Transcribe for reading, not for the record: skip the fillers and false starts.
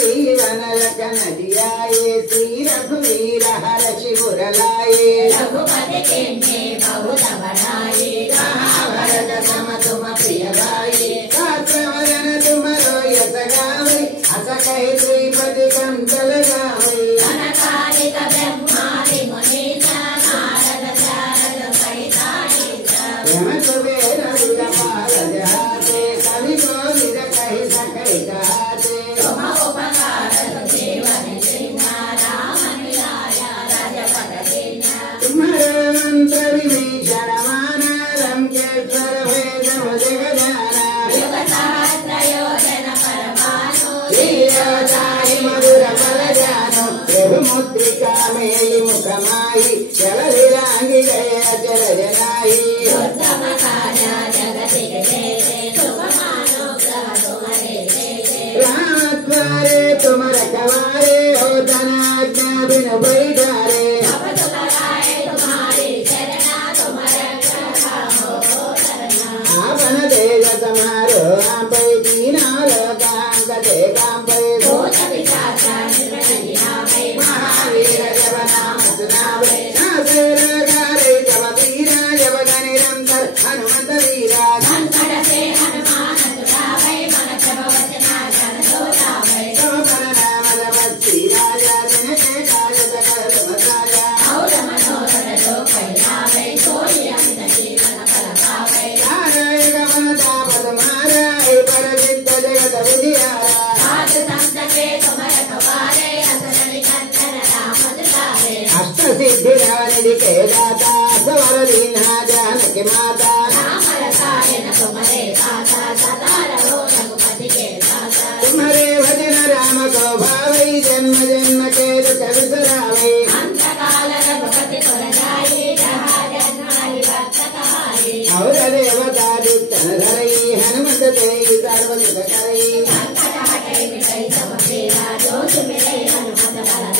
जीवन लखन दियाए श्री रघुवीर हर शिवर लाए रघुपति किन्ने बहुत बनाए कहा भरत सम तुम प्रिय भाई शास्त्रवदन तुमरो यश गावे अस कहि श्रीपति कंचल गावे अनकालिक ब्रह्मादि मुनीसा नारद शारद सहितानीसा यम कुबेर दुर्गपाल जहाते कवि कोविद कहि सकै कहाते तुम उपकार जीवन सिंहा राम मिलाया राजपद दीना तुम्हारे मंत्र विभीषण माना लंकेश्वर वेदम जगजाना युग सहस्र योजन परमाणु लीलाधारी मधुर फल जानो रघुमुद्रिका मेली मुखमाई चल विरांगी गए अचल जनाई उत्तम कार्य जगति के देते तुम मानो ग्रह तुम्हारे देते रात्वारे तुम रखवारे हो धनाज्ञा बिन बैठारे अब तुम आए तुम्हारी शरणा तुम रक्षा हो करना आपन तेज समारो आपै दीना लोकांगते कांपै भूत पिशाचा निर्णयिना वै महावीर जब नाम सुनावे नासे लगारे जब वीरा जब निरंतर हनुमत वीरा संकट से हनुमान छुड़ावे मन प्रभु वचना जन दोलावे गोपन नाम जपति राजा जिनके काज सकल मसाया और मनोरथ जो फैलावे कोई अंत जीवन फल पावे नाराय गमन तापत माराय पर विद्या जगत विद्यारा साध संत के तुम रखवारे असरण निकंदन राम दुलारे अष्ट सिद्धि निधि के दाता सवर दीना जानकी माता राम रसायन तुम्हारे दाता सदा रहो रघुपति के दाता तुम्हारे भजन राम को भावई जन्म जन्म के दुख बिसरावई अंत काल रघुपति पुर जाई जहाँ जन्माई भक्त कहाई और देवता दिक्कन धरई हनुमत तेई सर्व सुख करई संकट हटे मिटई सब पीरा जो मिले हनुमत बल